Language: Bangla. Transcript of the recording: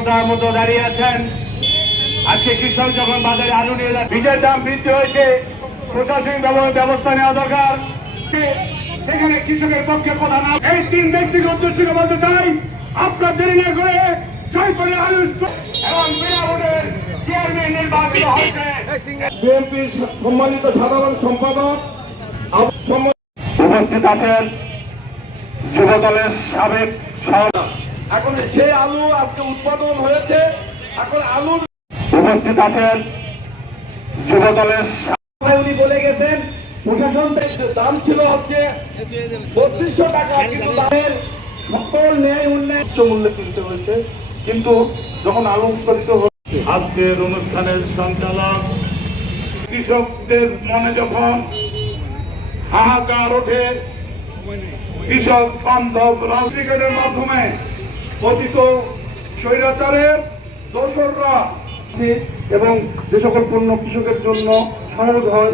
জনতার মতো দাঁড়িয়ে আছেন। আজকে কৃষক যখন বাজারে আলু নিয়ে যাচ্ছে, বীজের দাম বৃদ্ধি হয়েছে, প্রশাসনিক ব্যবস্থা নেওয়া দরকার। সেখানে কৃষকের পক্ষে কথা না, এই তিন ব্যক্তিকে উদ্দেশ্য বলতে চাই, আপনার দেরি না করে জয়পুরে আলু এবং বিনা ভোটের চেয়ারম্যান নির্বাচিত হয়েছে। বিএনপির সম্মানিত সাধারণ সম্পাদক উপস্থিত আছেন যুব দলের সাবেক এখন সেই আলু আজকে উৎপাদন হয়েছে। এখন আলু উপস্থিত আছেন যুব দলের, উনি বলে গেছেন প্রশাসন দাম ছিল হচ্ছে ৩২০০ টাকা, কিন্তু দামের সকল ন্যায় উন্নয়ন উচ্চ মূল্যে কিনতে হয়েছে। কিন্তু যখন আলু উৎপাদিত হচ্ছে, আজকের অনুষ্ঠানের সঞ্চালক কৃষকদের মনে যখন হাহাকার ওঠে, কৃষক বান্ধব রাজনীতির মাধ্যমে পতিত স্বৈরাচারের দোসররা এবং যে সকল পণ্য কৃষকের জন্য সহজ হয়